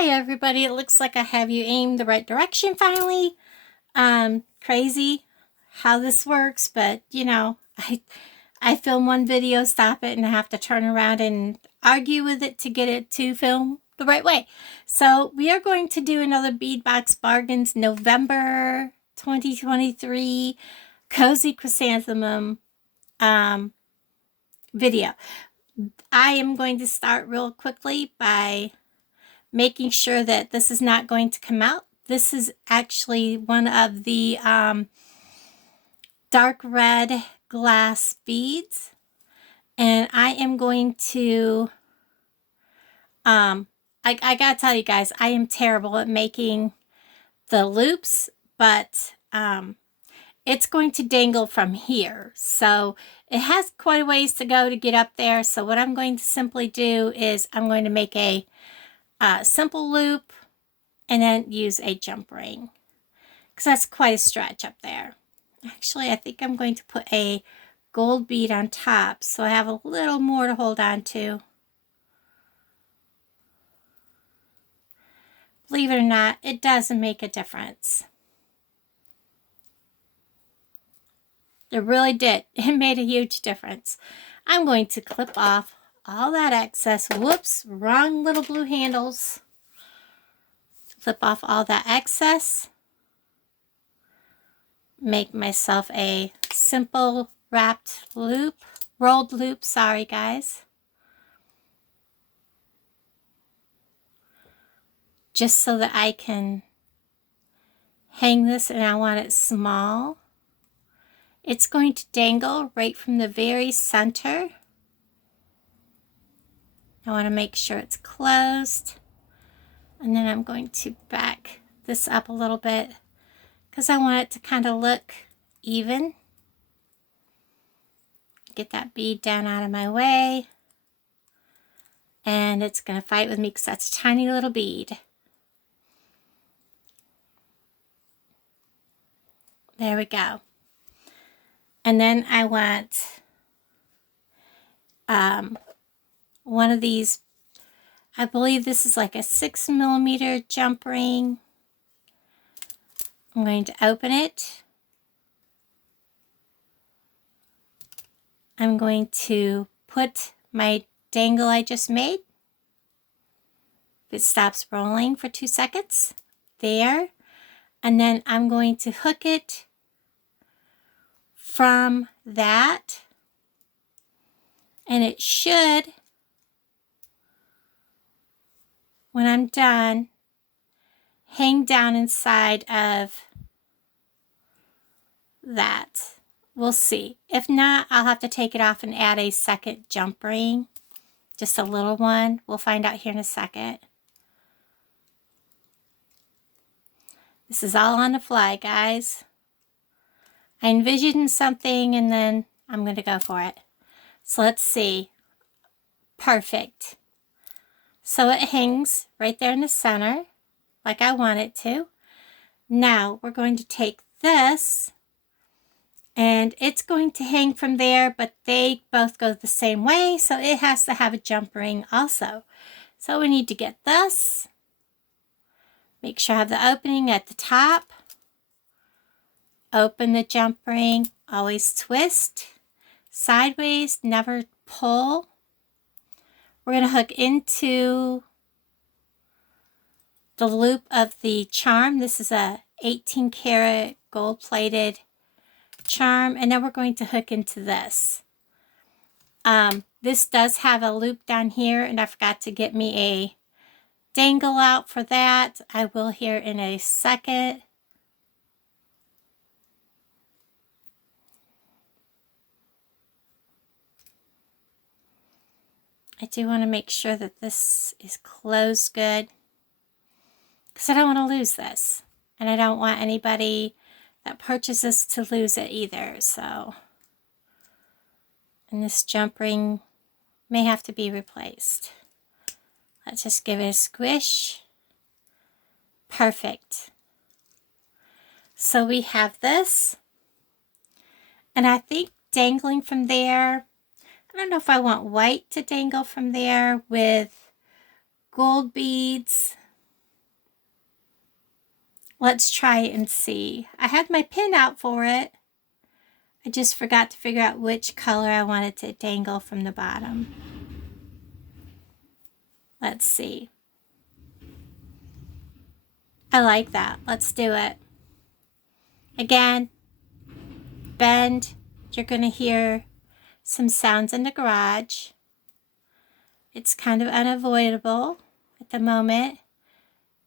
Hi everybody, it looks like I have you aimed the right direction finally. Crazy how this works, but you know, I film one video, stop it, and I have to turn around and argue with it to get it to film the right way. So we are going to do another Bead Box Bargains November 2023 Cozy Chrysanthemum video. I am going to start real quickly by making sure that this is not going to come out. This is actually one of the dark red glass beads. And I am going to, I gotta tell you guys, I am terrible at making the loops, but it's going to dangle from here. So it has quite a ways to go to get up there. So what I'm going to simply do is I'm going to make a simple loop and then use a jump ring, because that's quite a stretch up there. Actually, I think I'm going to put a gold bead on top so I have a little more to hold on to. Believe it or not, it doesn't make a difference. It really did. It made a huge difference. I'm going to clip off all that excess. Whoops, wrong little blue handles. Clip off all that excess. Make myself a simple wrapped loop, rolled loop, sorry guys. Just so that I can hang this, and I want it small. It's going to dangle right from the very center. I want to make sure it's closed. And then I'm going to back this up a little bit because I want it to kind of look even. Get that bead down out of my way. And it's going to fight with me because that's a tiny little bead. There we go. And then I want one of these, I believe this is like a 6mm jump ring. I'm going to open it. I'm going to put my dangle I just made. It stops rolling for 2 seconds. There. And then I'm going to hook it from that. And it should, when I'm done, hang down inside of that. We'll see. If not, I'll have to take it off and add a second jump ring. Just a little one. We'll find out here in a second. This is all on the fly, guys. I envisioned something and then I'm going to go for it. So let's see. Perfect. So it hangs right there in the center, like I want it to. Now we're going to take this, and it's going to hang from there, but they both go the same way, so it has to have a jump ring also. So we need to get this. Make sure I have the opening at the top. Open the jump ring. Always twist. Sideways, never pull. We're going to hook into the loop of the charm. This is a 18 karat gold plated charm, and then we're going to hook into this. This does have a loop down here, and I forgot to get me a dangle out for that. I will here in a second. I do want to make sure that this is closed good, because I don't want to lose this, and I don't want anybody that purchases to lose it either. So, and this jump ring may have to be replaced. Let's just give it a squish. Perfect. So we have this, and I think dangling from there, I don't know if I want white to dangle from there with gold beads. let's try and see. I had my pin out for it. I just forgot to figure out which color I wanted to dangle from the bottom. Let's see. I like that. Let's do it. Again, bend. You're going to hear some sounds in the garage. It's kind of unavoidable at the moment.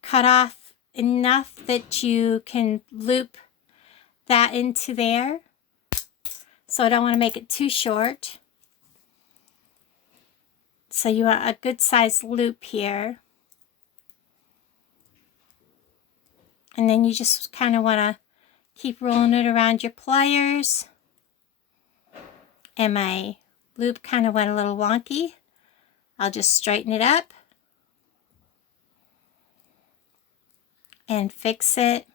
Cut off enough that you can loop that into there. So I don't want to make it too short. So you want a good sized loop here. And then you just kind of want to keep rolling it around your pliers. And my loop kind of went a little wonky. I'll just straighten it up and fix it.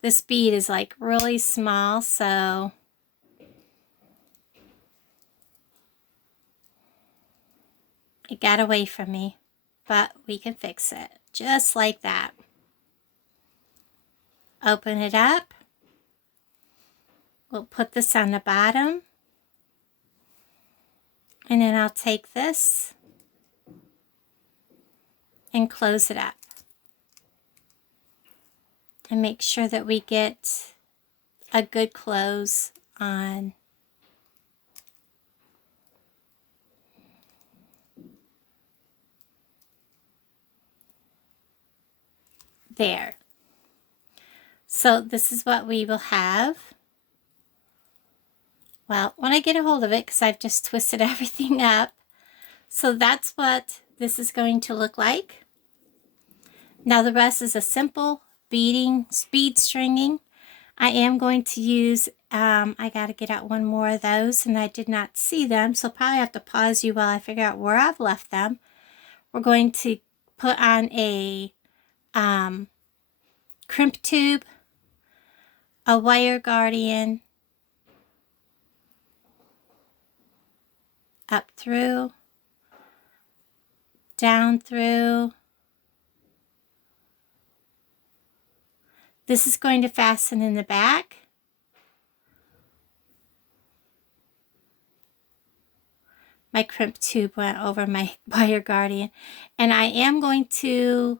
This bead is like really small, so it got away from me, but we can fix it just like that. Open it up. We'll put this on the bottom, and then I'll take this and close it up. And make sure that we get a good close on there. So this is what we will have. Well, when I get a hold of it, because I've just twisted everything up. So that's what this is going to look like. Now the rest is a simple bead stringing. I am going to use, I got to get out one more of those, and I did not see them, so I'll probably have to pause you while I figure out where I've left them. We're going to put on a crimp tube, a wire guardian, up through, down through. This is going to fasten in the back. My crimp tube went over my wire guardian. And I am going to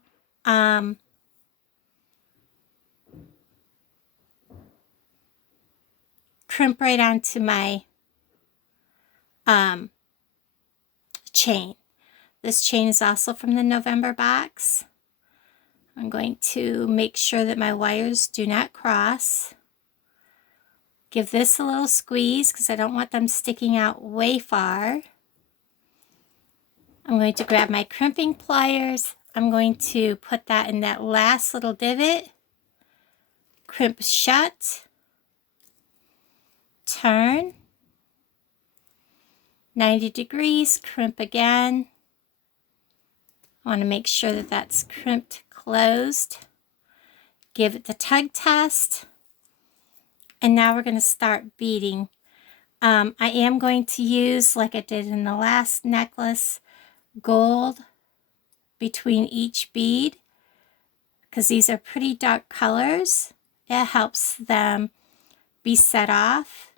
crimp right onto my chain. This chain is also from the November box. I'm going to make sure that my wires do not cross. Give this a little squeeze because I don't want them sticking out way far. I'm going to grab my crimping pliers. I'm going to put that in that last little divot. Crimp shut. Turn. 90 degrees. Crimp again. I want to make sure that that's crimped closed. Give it the tug test. And now we're going to start beading. I am going to use, like I did in the last necklace, gold between each bead because these are pretty dark colors. It helps them be set off.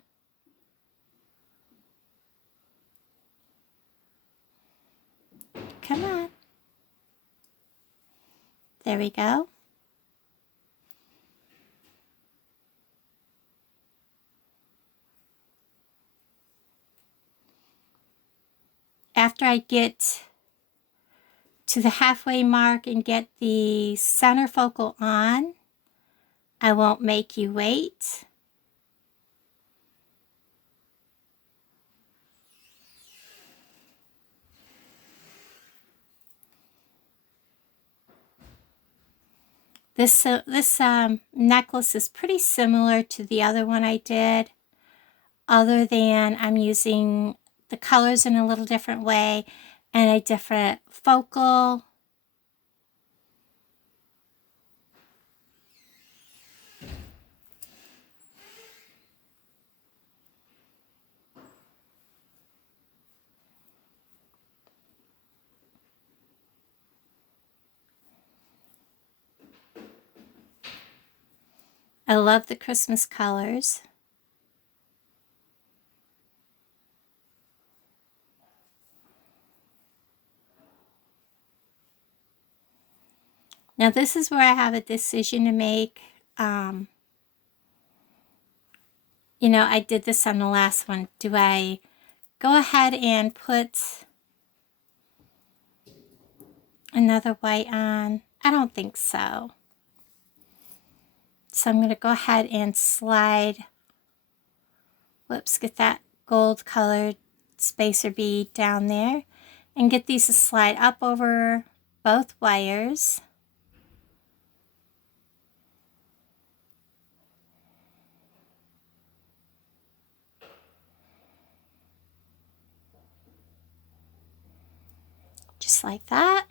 Come on. There we go. After I get to the halfway mark and get the center focal on, I won't make you wait. This necklace is pretty similar to the other one I did, other than I'm using the colors in a little different way and a different focal. I love the Christmas colors. Now this is where I have a decision to make. You know, I did this on the last one. Do I go ahead and put another white on? I don't think so. So I'm going to go ahead and slide, whoops, get that gold colored spacer bead down there and get these to slide up over both wires. Just like that.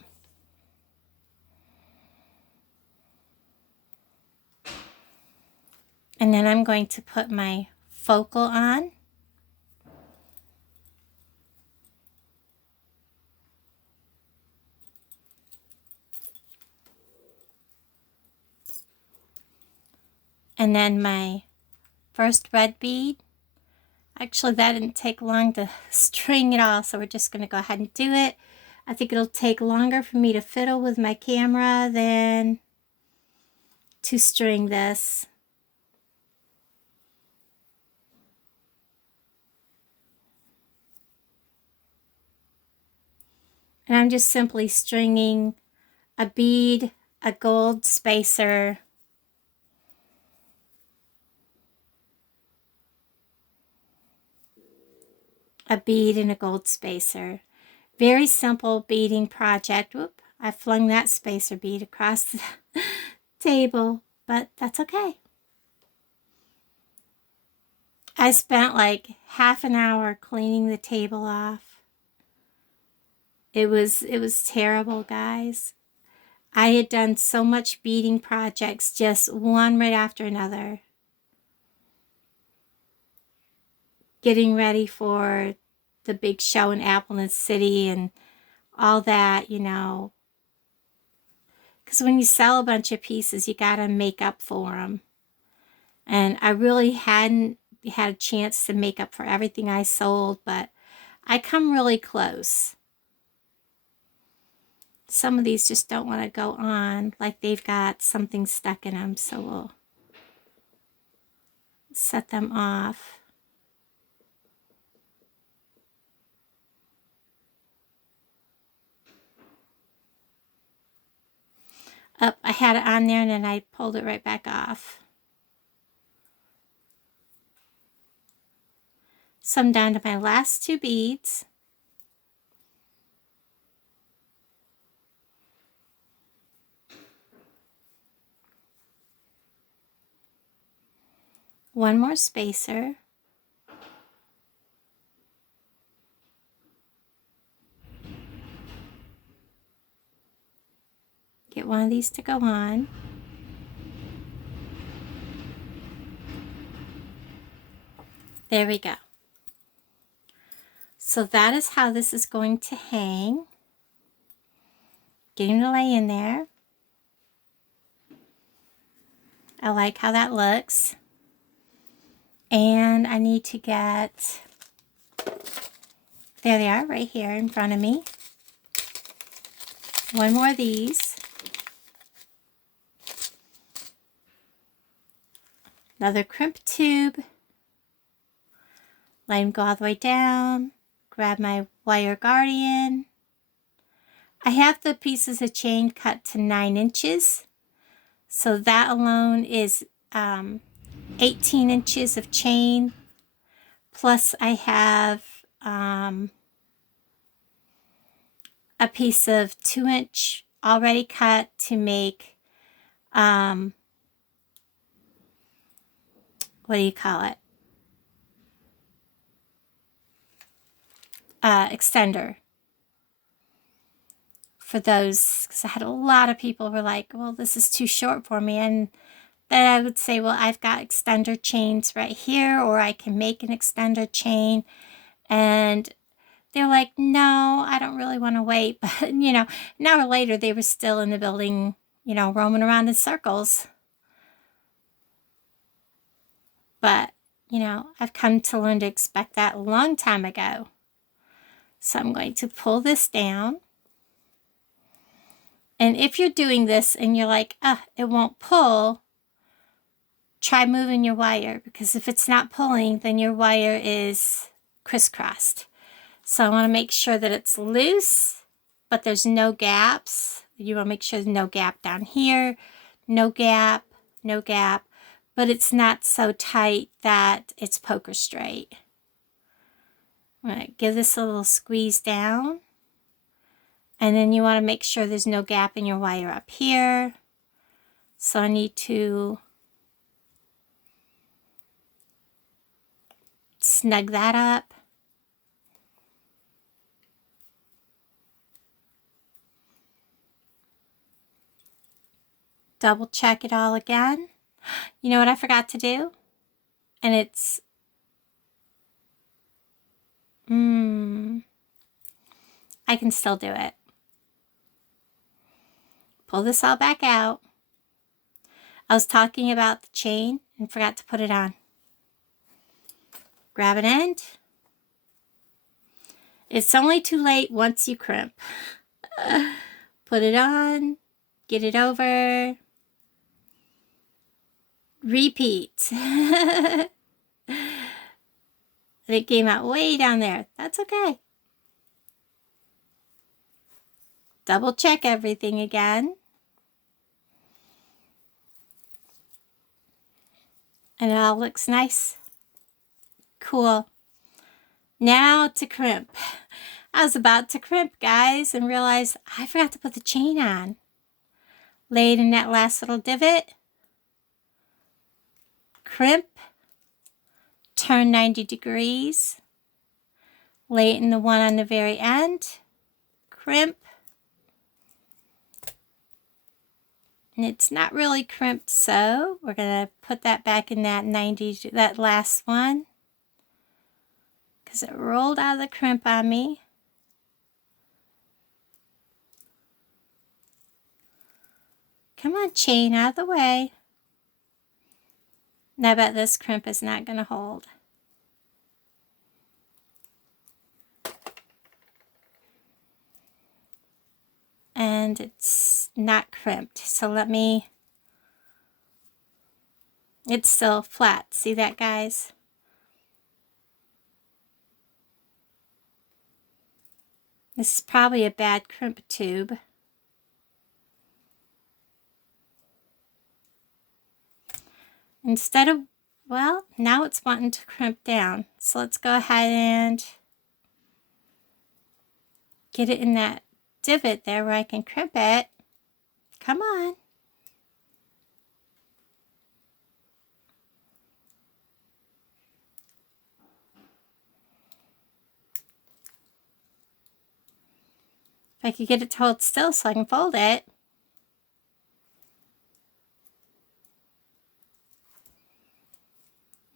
And then I'm going to put my focal on. And then my first red bead. Actually, that didn't take long to string it all, so we're just going to go ahead and do it. I think it'll take longer for me to fiddle with my camera than to string this. And I'm just simply stringing a bead, a gold spacer, a bead, and a gold spacer. Very simple beading project. Whoop, I flung that spacer bead across the table, but that's okay. I spent like half an hour cleaning the table off. It was terrible, guys. I had done so much beading projects, just one right after another. Getting ready for the big show in Appleton City and all that, you know. Because when you sell a bunch of pieces, you got to make up for them. And I really hadn't had a chance to make up for everything I sold, but I come really close. Some of these just don't want to go on, like they've got something stuck in them, so we'll set them off. Up, I had it on there and then I pulled it right back off. So I'm down to my last two beads. One more spacer. Get one of these to go on. There we go. So that is how this is going to hang. Getting to lay in there. I like how that looks. And I need to get, there they are right here in front of me. One more of these. Another crimp tube. Let them go all the way down. Grab my wire guardian. I have the pieces of chain cut to 9 inches. So that alone is 18 inches of chain. Plus I have a piece of 2-inch already cut to make, what do you call it? Extender. For those, because I had a lot of people were like, well, this is too short for me. And then I would say, well, I've got extender chains right here, or I can make an extender chain. And they're like, no, I don't really want to wait. But, you know, an hour later, they were still in the building, you know, roaming around in circles. But, you know, I've come to learn to expect that a long time ago. So I'm going to pull this down. And if you're doing this and you're like, it won't pull, try moving your wire, because if it's not pulling, then your wire is crisscrossed. So I want to make sure that it's loose, but there's no gaps. You want to make sure there's no gap down here, no gap, no gap, but it's not so tight that it's poker straight. I'm going to give this a little squeeze down. And then you want to make sure there's no gap in your wire up here. So I need to snug that up. Double check it all again. You know what I forgot to do? And it's, I can still do it. Pull this all back out. I was talking about the chain and forgot to put it on. Grab an end. It's only too late once you crimp. Put it on. Get it over. Repeat. It came out way down there. That's okay. Double check everything again. And it all looks nice. Cool. Now to crimp. I was about to crimp, guys, and realized I forgot to put the chain on. Lay it in that last little divot. Crimp. Turn 90 degrees. Lay it in the one on the very end. Crimp. And it's not really crimped, so we're going to put that back in that 90, that last one, because it rolled out of the crimp on me. Come on, chain, out of the way. Now I bet this crimp is not going to hold. And it's not crimped, so it's still flat. See that, guys? This is probably a bad crimp tube. Instead of, well, now it's wanting to crimp down. So let's go ahead and get it in that divot there where I can crimp it. Come on. If I could get it to hold still so I can fold it.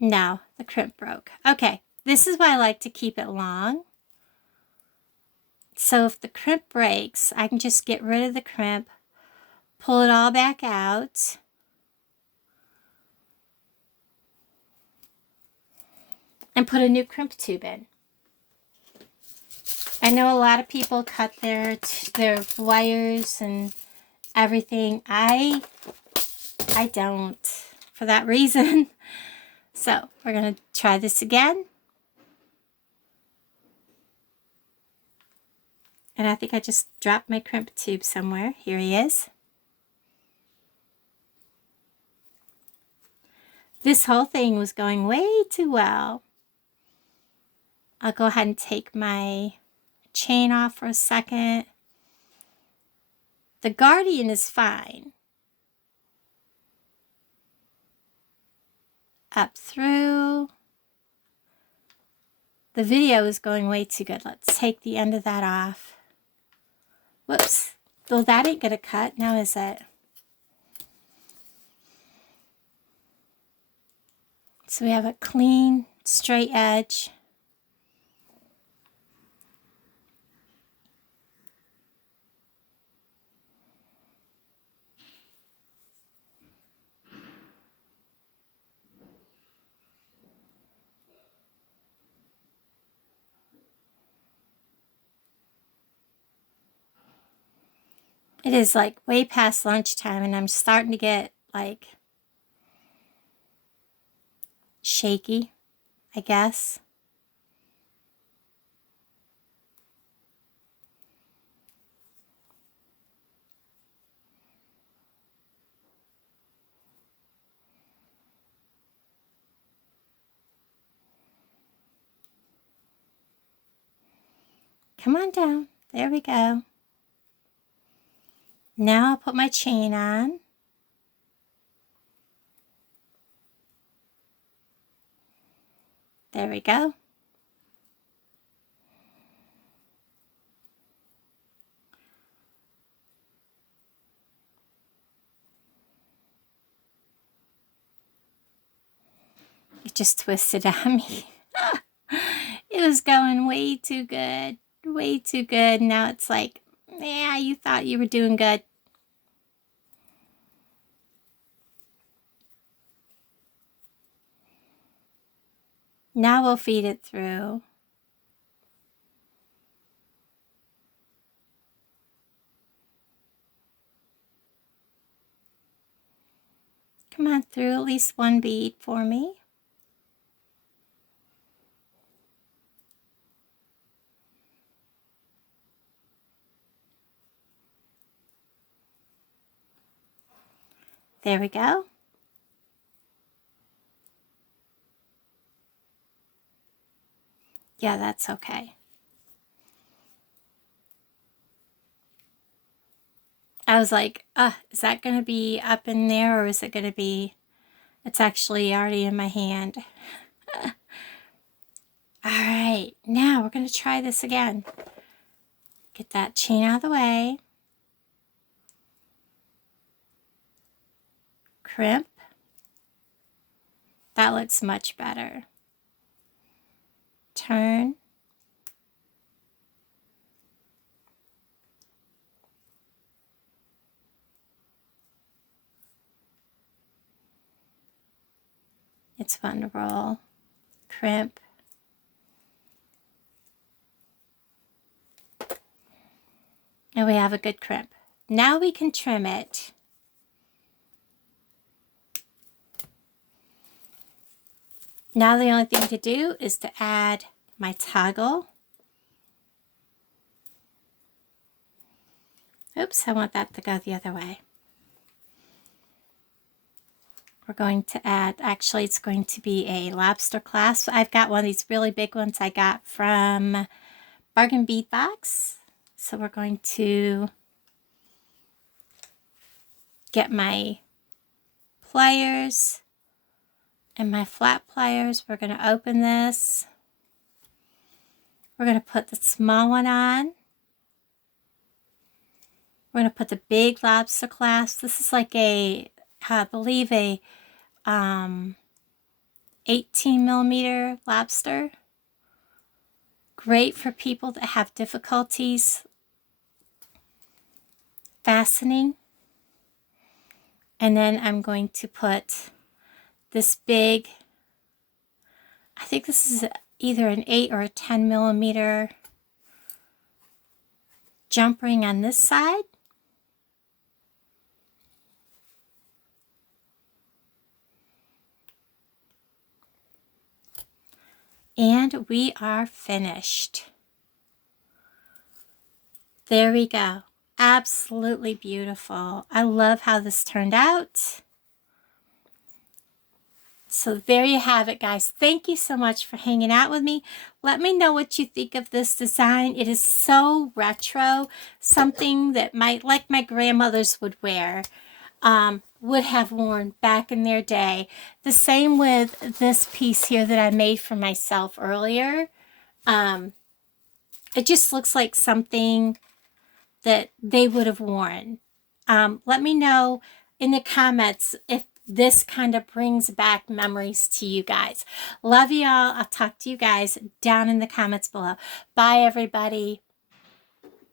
No, the crimp broke. Okay, this is why I like to keep it long. So if the crimp breaks, I can just get rid of the crimp, pull it all back out, and put a new crimp tube in. I know a lot of people cut their wires and everything. I don't, for that reason. So we're going to try this again. And I think I just dropped my crimp tube somewhere. Here he is. This whole thing was going way too well. I'll go ahead and take my chain off for a second. The Guardian is fine. Up through. The video is going way too good. Let's take the end of that off. Whoops. Well, that ain't gonna cut now, is it? So we have a clean, straight edge. It is like way past lunchtime and I'm starting to get like shaky, I guess. Come on down. There we go. Now I'll put my chain on. There we go. It just twisted on me. It was going way too good. Way too good. Now it's like, yeah, you thought you were doing good. Now we'll feed it through. Come on through at least one bead for me. There we go. Yeah, that's okay. I was like, is that going to be up in there or is it going to be, it's actually already in my hand. All right, now we're going to try this again. Get that chain out of the way. Crimp. That looks much better. Turn. It's fun to roll. Crimp. And we have a good crimp. Now we can trim it. Now the only thing to do is to add my toggle. Oops, I want that to go the other way. We're going to add, actually it's going to be a lobster clasp. I've got one of these really big ones I got from Bargain Bead Box. So we're going to get my pliers and my flat pliers. We're going to open this. We're going to put the small one on. We're going to put the big lobster clasp. This is like a, I believe a 18 millimeter lobster. Great for people that have difficulties fastening. And then I'm going to put this big, I think this is either an 8 or a 10 millimeter jump ring on this side. And we are finished. There we go. Absolutely beautiful. I love how this turned out. So there you have it, guys. Thank you so much for hanging out with me. Let me know what you think of this design. It is so retro, something that like my grandmothers would wear, would have worn back in their day. The same with this piece here that I made for myself earlier. It just looks like something that they would have worn. Let me know in the comments if this kind of brings back memories to you guys. Love y'all. I'll talk to you guys down in the comments below. Bye, everybody.